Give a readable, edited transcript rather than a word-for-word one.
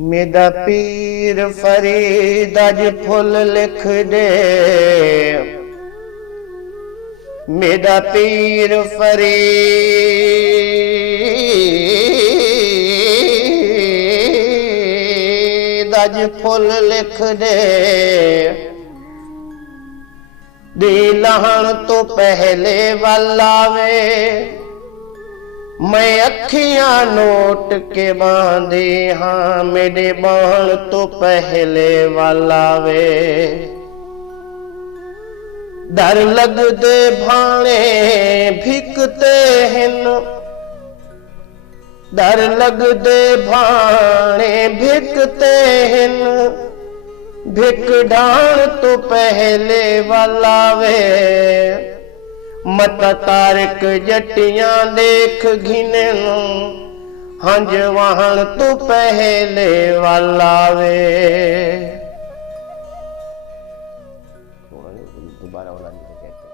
मेरा पीर फरीद अज फुल लिख दे। मेरा पीर फरीद अज फुल लिख दे। दी लहण तो पहले वल आवे, मैं अखियां नोट के बांधे हाँ। मेरे बाण तो पहले वल आवे। डर लगदे भाणे भिकते हिन, डर लगदे भाणे भिकते हिन। भिक ढाण तो पहले वल आवे। मत तारक जटियां देख घिनन, हंज वहण तो पहले वल आवे। दोबारा वाला नहीं कहते।